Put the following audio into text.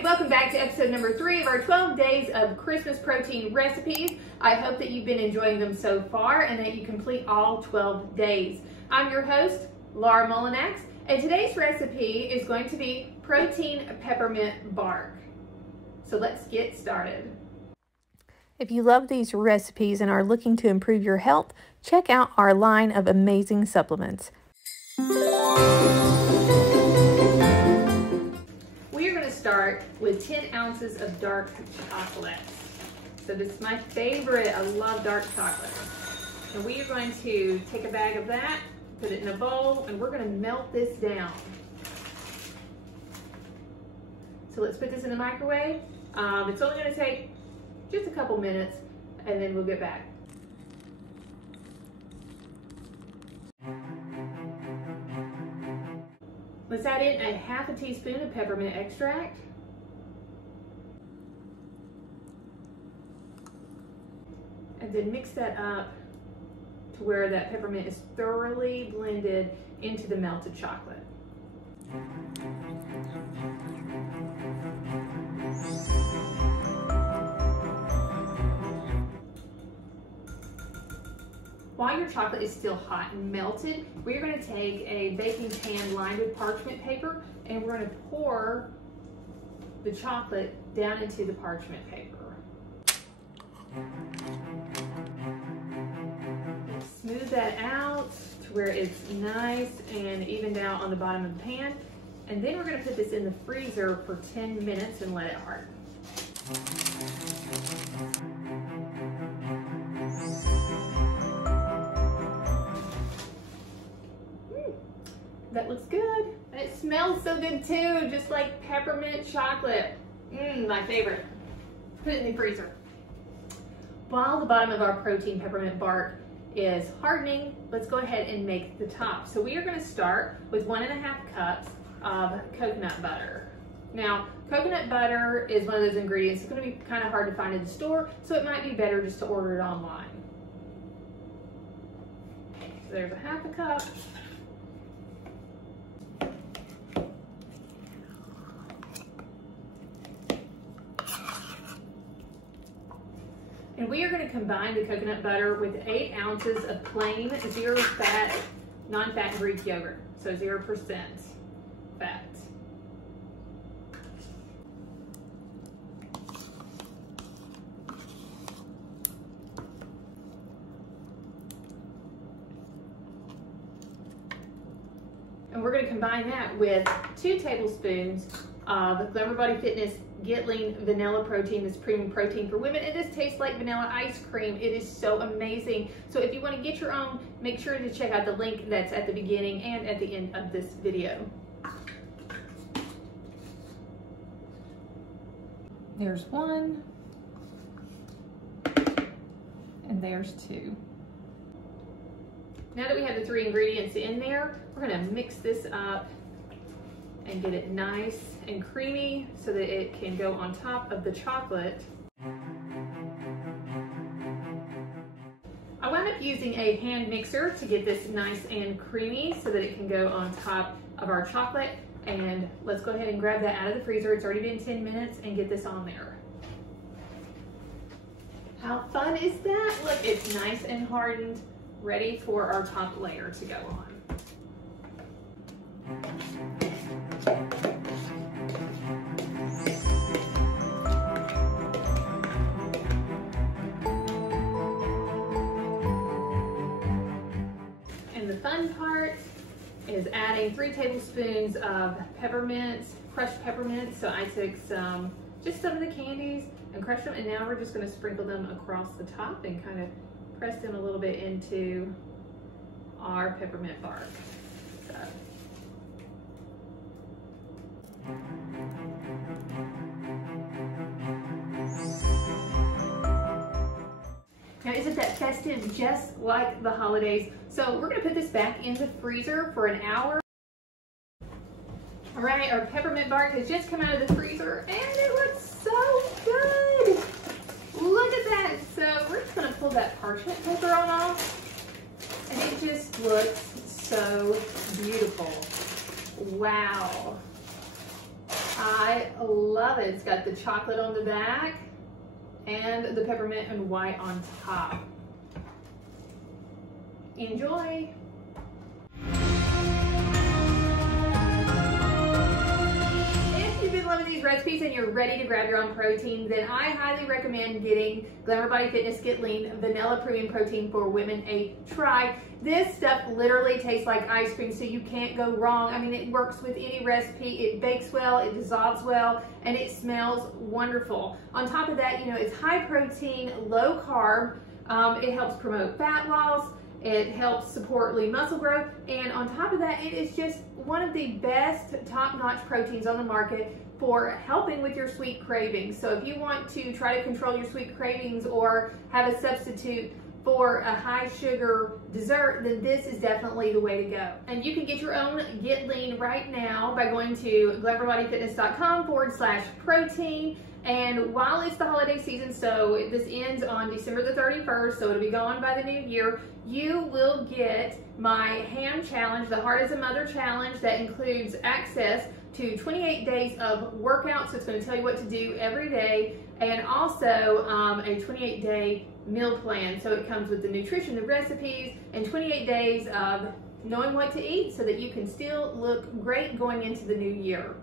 right, welcome back to episode number 3 of our 12 days of Christmas protein recipes. I hope that you've been enjoying them so far and that you complete all 12 days. I'm your host, Laura Mullinax, and today's recipe is going to be protein peppermint bark. So let's get started. If you love these recipes and are looking to improve your health, check out our line of amazing supplements. We're going to start with 10 ounces of dark chocolate. So this is my favorite. I love dark chocolate. And we are going to take a bag of that, put it in a bowl, and we're going to melt this down. So let's put this in the microwave. It's only going to take just a couple minutes, and then we'll get back. Let's add in a half a teaspoon of peppermint extract. And then mix that up to where that peppermint is thoroughly blended into the melted chocolate. While your chocolate is still hot and melted, we're going to take a baking pan lined with parchment paper and we're going to pour the chocolate down into the parchment paper. Smooth that out to where it's nice and evened out on the bottom of the pan. And then we're going to put this in the freezer for 10 minutes and let it harden. That looks good. And it smells so good too, just like peppermint chocolate. My favorite. Put it in the freezer. While the bottom of our protein peppermint bark is hardening, let's go ahead and make the top. So we are going to start with 1.5 cups of coconut butter. Now, coconut butter is one of those ingredients that's going to be kind of hard to find in the store, so it might be better just to order it online. So there's a half a cup. And we are going to combine the coconut butter with 8 ounces of plain, 0 fat, non-fat Greek yogurt. So 0% fat. And we're going to combine that with 2 tablespoons of Glamour Body Fitness Getling Vanilla Protein. This premium protein for women. It just tastes like vanilla ice cream. It is so amazing. So if you want to get your own, make sure to check out the link that's at the beginning and at the end of this video. There's 1. And there's 2. Now that we have the 3 ingredients in there, we're going to mix this up and get it nice and creamy so that it can go on top of the chocolate. I wound up using a hand mixer to get this nice and creamy so that it can go on top of our chocolate. And let's go ahead and grab that out of the freezer. It's already been 10 minutes and get this on there. How fun is that? Look, it's nice and hardened, ready for our top layer to go on. And the fun part is adding 3 tablespoons of peppermint, crushed peppermint. So I took just some of the candies and crushed them, and now we're just going to sprinkle them across the top and kind of press them a little bit into our peppermint bark. So. Now, isn't that festive, just like the holidays? So we're going to put this back in the freezer for an hour. All right, our peppermint bark has just come out of the freezer, and it looks so good. Look at that. So we're just going to pull that parchment paper on off, and it just looks so beautiful. Wow. I love it. It's got the chocolate on the back and the peppermint and white on top. Enjoy. If you've been loving these recipes and you're ready to grab your own protein, then I highly recommend getting Glamour Body Fitness Get Lean Vanilla Premium Protein for Women a try. This stuff literally tastes like ice cream, so you can't go wrong. I mean, it works with any recipe. It bakes well, it dissolves well, and it smells wonderful. On top of that, you know, it's high protein, low carb. It helps promote fat loss. It helps support lean muscle growth, and on top of that, it is just one of the best top-notch proteins on the market for helping with your sweet cravings. So if you want to try to control your sweet cravings or have a substitute for a high sugar dessert, then this is definitely the way to go. And you can get your own Get Lean right now by going to glamourbodyfitness.com/protein. And while it's the holiday season, so this ends on December the 31st, so it'll be gone by the new year, you will get my ham challenge, the Heart as a Mother challenge, that includes access to 28 days of workouts. So it's going to tell you what to do every day, and also a 28-day meal plan. So it comes with the nutrition, the recipes, and 28 days of knowing what to eat so that you can still look great going into the new year.